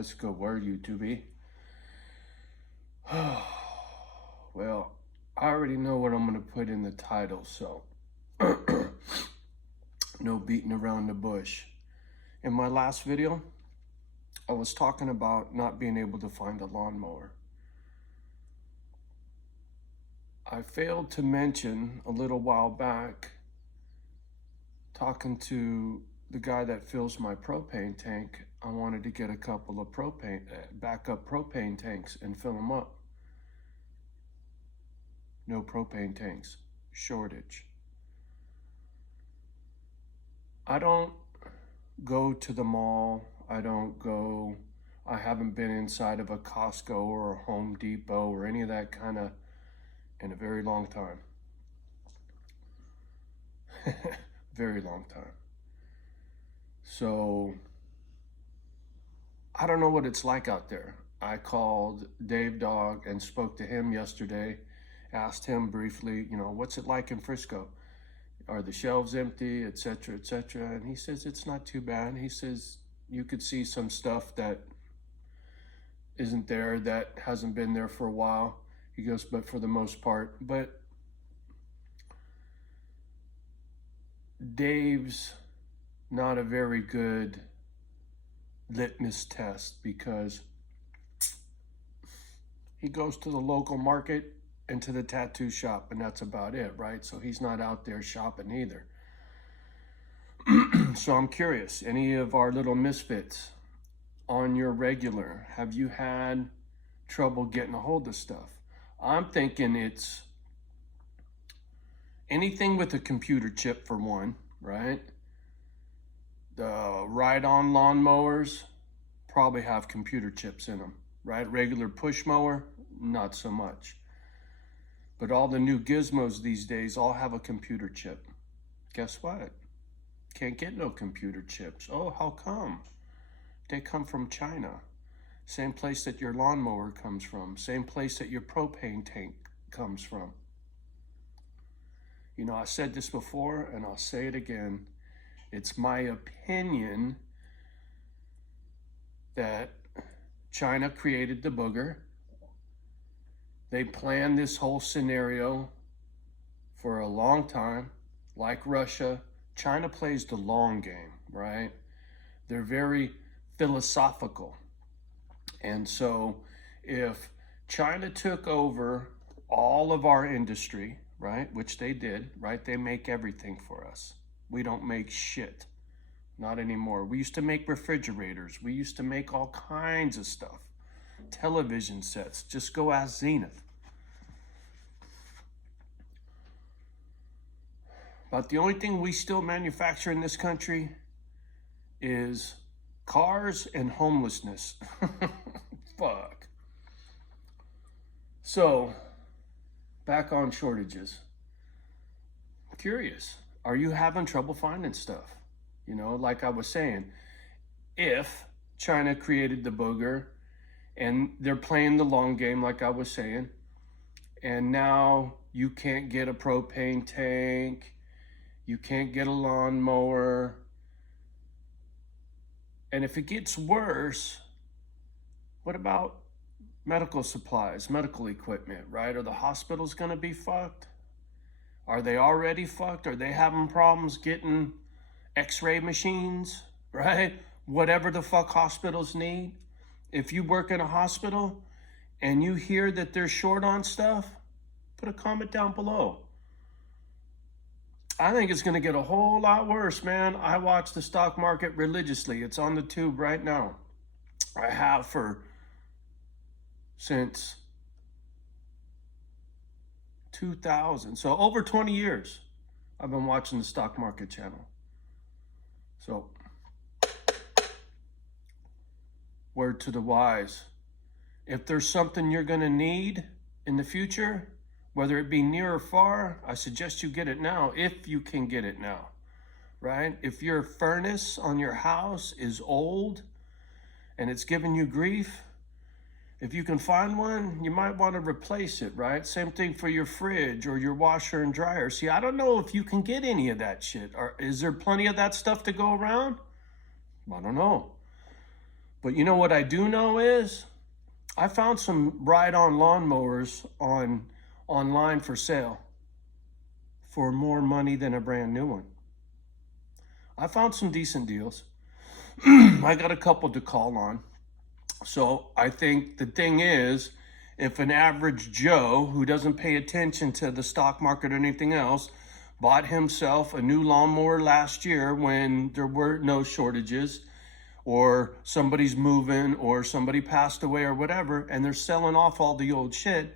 What's a good word, YouTube? Well, I already know what I'm going to put in the title, so no beating around the bush. In my last video, I was talking about not being able to find a lawnmower. I failed to mention a little while back, talking to the guy that fills my propane tank, I wanted to get a couple of backup propane tanks and fill them up. No propane tanks, shortage. I don't go to the mall. I haven't been inside of a Costco or a Home Depot or any of that kind of in a very long time. Very long time. So I don't know what it's like out there. I called Dave Dog and spoke to him yesterday, asked him briefly, what's it like in Frisco? Are the shelves empty, etc., etc.? And he says it's not too bad. He says you could see some stuff that isn't there, that hasn't been there for a while. He goes, but for the most part. But Dave's not a very good litmus test because he goes to the local market and to the tattoo shop, and that's about it, right? So he's not out there shopping either. So I'm curious, any of our little misfits on your regular, have you had trouble getting a hold of stuff? I'm thinking it's anything with a computer chip, for one, right? The ride-on lawnmowers probably have computer chips in them, right? Regular push mower, not so much. But all the new gizmos these days all have a computer chip. Guess what? Can't get no computer chips. Oh, how come? They come from China. Same place that your lawnmower comes from. Same place that your propane tank comes from. I said this before and I'll say it again. It's my opinion that China created the booger. They planned this whole scenario for a long time, like Russia. China plays the long game, right? They're very philosophical. And so if China took over all of our industry, right, which they did, right? They make everything for us. We don't make shit. Not anymore. We used to make refrigerators. We used to make all kinds of stuff. Television sets. Just go ask Zenith. But the only thing we still manufacture in this country is cars and homelessness. Fuck. So, back on shortages. Curious. Are you having trouble finding stuff? Like I was saying, if China created the booger and they're playing the long game, like I was saying, and now you can't get a propane tank, you can't get a lawnmower, and if it gets worse, what about medical supplies, medical equipment, right? Are the hospitals gonna be fucked? Are they already fucked? Are they having problems getting x-ray machines, right? Whatever the fuck hospitals need. If you work in a hospital and you hear that they're short on stuff, put a comment down below. I think it's gonna get a whole lot worse, man. I watch the stock market religiously. It's on the tube right now. I have since 2000. So over 20 years, I've been watching the stock market channel. So, word to the wise. If there's something you're gonna need in the future, whether it be near or far, I suggest you get it now, if you can get it now, right? If your furnace on your house is old and it's giving you grief, if you can find one, you might want to replace it, right? Same thing for your fridge or your washer and dryer. See, I don't know if you can get any of that shit. Or is there plenty of that stuff to go around? I don't know. But you know what I do know is I found some ride-on lawnmowers online for sale for more money than a brand new one. I found some decent deals. I got a couple to call on. So I think the thing is, if an average Joe who doesn't pay attention to the stock market or anything else bought himself a new lawnmower last year when there were no shortages, or somebody's moving, or somebody passed away or whatever, and they're selling off all the old shit,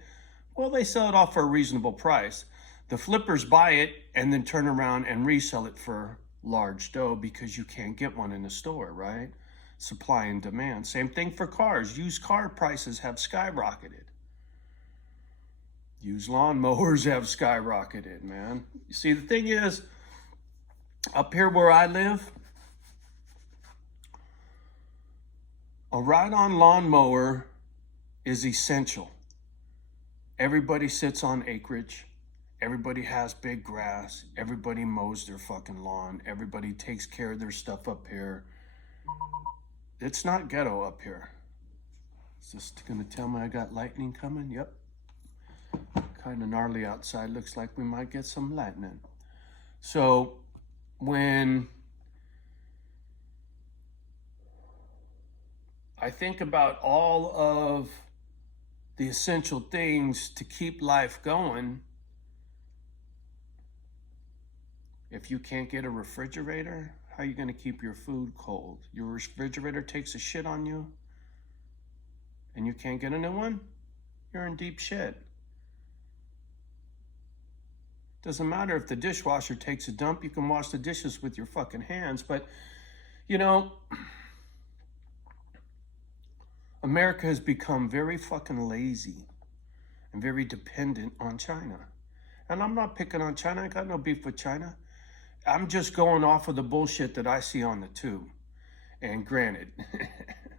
well, they sell it off for a reasonable price. The flippers buy it and then turn around and resell it for large dough because you can't get one in the store, right? Supply and demand. Same thing for cars. Used car prices have skyrocketed. Used lawnmowers have skyrocketed, man. You see, the thing is, up here where I live, a ride-on lawnmower is essential. Everybody sits on acreage. Everybody has big grass. Everybody mows their fucking lawn. Everybody takes care of their stuff up here. It's not ghetto up here. Is this gonna tell me I got lightning coming? Yep. Kind of gnarly outside. Looks like we might get some lightning. So when I think about all of the essential things to keep life going, if you can't get a refrigerator, how are you going to keep your food cold? Your refrigerator takes a shit on you and you can't get a new one? You're in deep shit. Doesn't matter if the dishwasher takes a dump, you can wash the dishes with your fucking hands. But, you know, America has become very fucking lazy and very dependent on China. And I'm not picking on China. I got no beef with China. I'm just going off of the bullshit that I see on the tube. And granted,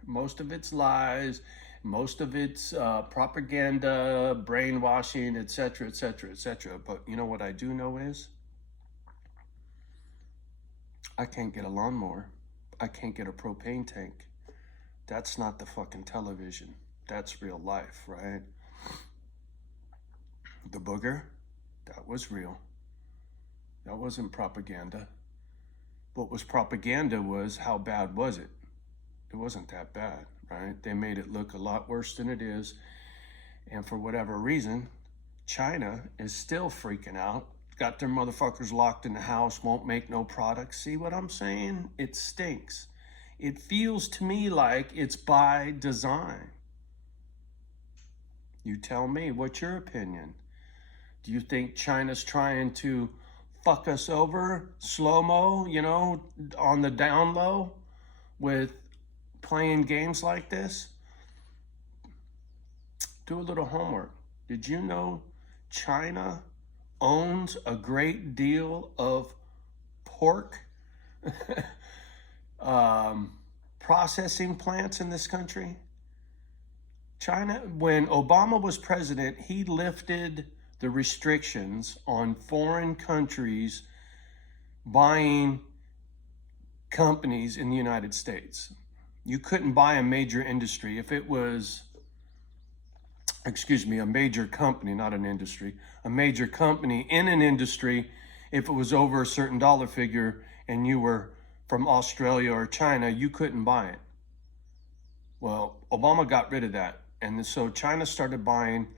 most of it's lies, most of it's propaganda, brainwashing, etc., etc., etc. But you know what I do know is I can't get a lawnmower. I can't get a propane tank. That's not the fucking television. That's real life, right? The booger, that was real. That wasn't propaganda. What was propaganda was how bad was it? It wasn't that bad, right? They made it look a lot worse than it is. And for whatever reason, China is still freaking out. Got their motherfuckers locked in the house, won't make no products. See what I'm saying? It stinks. It feels to me like it's by design. You tell me, what's your opinion? Do you think China's trying to fuck us over slow-mo, you know, on the down low with playing games like this? Do a little homework. Did you know China owns a great deal of pork processing plants in this country? China, when Obama was president, he lifted the restrictions on foreign countries buying companies in the United States. You couldn't buy a major industry if it was, a major company, not an industry, a major company in an industry, if it was over a certain dollar figure and you were from Australia or China, you couldn't buy it. Well, Obama got rid of that. And so China started buying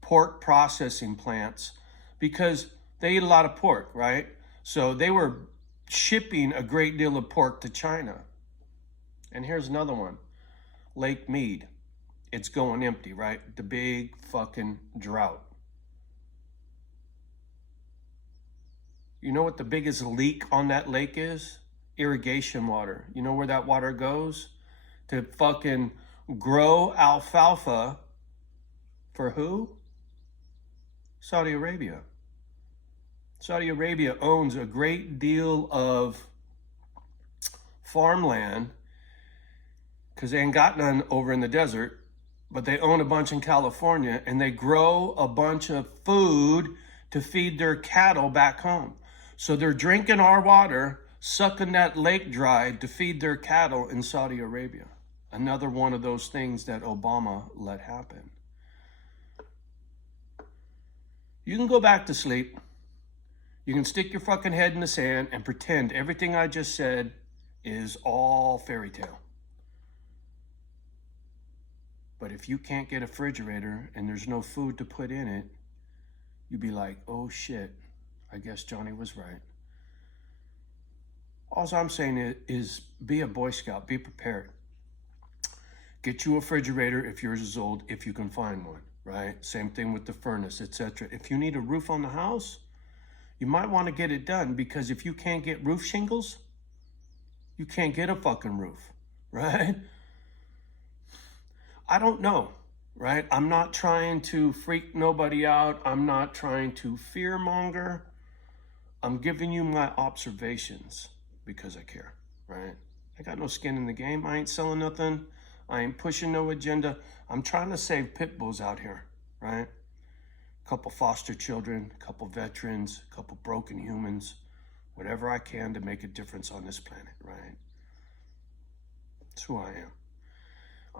pork processing plants because they eat a lot of pork, right? So they were shipping a great deal of pork to China. And here's another one, Lake Mead. It's going empty, right? The big fucking drought. You know what the biggest leak on that lake is? Irrigation water. You know where that water goes? To fucking grow alfalfa for who? Saudi Arabia. Saudi Arabia owns a great deal of farmland because they ain't got none over in the desert, but they own a bunch in California, and they grow a bunch of food to feed their cattle back home. So they're drinking our water, sucking that lake dry to feed their cattle in Saudi Arabia. Another one of those things that Obama let happen. You can go back to sleep. You can stick your fucking head in the sand and pretend everything I just said is all fairy tale. But if you can't get a refrigerator and there's no food to put in it, you'd be like, oh shit, I guess Johnny was right. All I'm saying is be a Boy Scout, be prepared. Get you a refrigerator if yours is old, if you can find one, right? Same thing with the furnace, etc. If you need a roof on the house, you might want to get it done, because if you can't get roof shingles, you can't get a fucking roof, right? I don't know, right? I'm not trying to freak nobody out. I'm not trying to fear monger. I'm giving you my observations because I care, right? I got no skin in the game. I ain't selling nothing. I ain't pushing no agenda. I'm trying to save pit bulls out here, right? A couple foster children, a couple veterans, a couple broken humans, whatever I can to make a difference on this planet, right? That's who I am.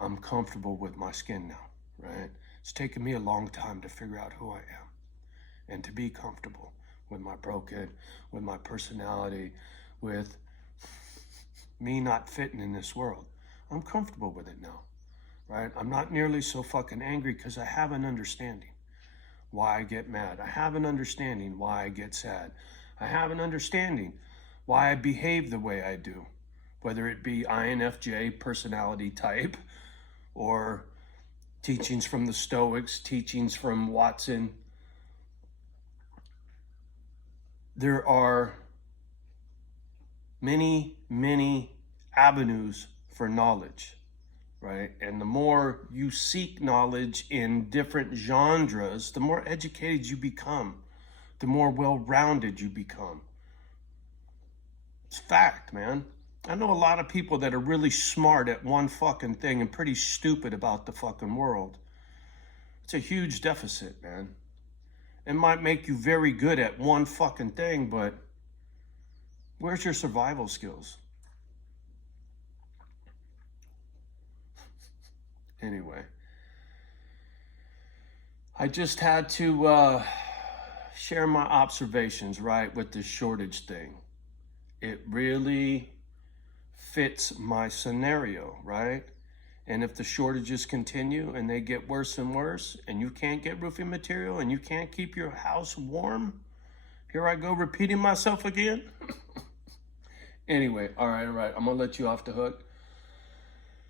I'm comfortable with my skin now, right? It's taken me a long time to figure out who I am and to be comfortable with my broken, with my personality, with me not fitting in this world. I'm comfortable with it now, right? I'm not nearly so fucking angry because I have an understanding why I get mad. I have an understanding why I get sad. I have an understanding why I behave the way I do, whether it be INFJ personality type or teachings from the Stoics, teachings from Watson. There are many, many avenues for knowledge, right? And the more you seek knowledge in different genres, the more educated you become, the more well-rounded you become. It's fact, man. I know a lot of people that are really smart at one fucking thing and pretty stupid about the fucking world. It's a huge deficit, man. It might make you very good at one fucking thing, but where's your survival skills? Anyway, I just had to share my observations, right, with this shortage thing. It really fits my scenario, right? And if the shortages continue and they get worse and worse, and you can't get roofing material and you can't keep your house warm, here I go repeating myself again. Anyway, all right, I'm gonna let you off the hook.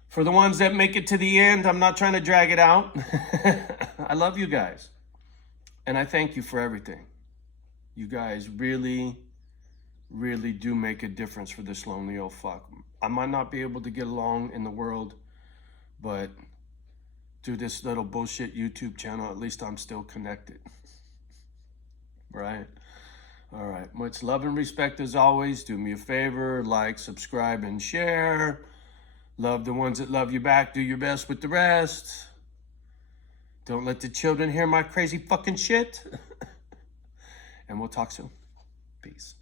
For the ones that make it to the end, I'm not trying to drag it out. I love you guys. And I thank you for everything. You guys really, really do make a difference for this lonely old fuck. I might not be able to get along in the world, but through this little bullshit YouTube channel, at least I'm still connected. Right? All right. Much love and respect as always. Do me a favor, like, subscribe, and share. Love the ones that love you back. Do your best with the rest. Don't let the children hear my crazy fucking shit. And we'll talk soon. Peace.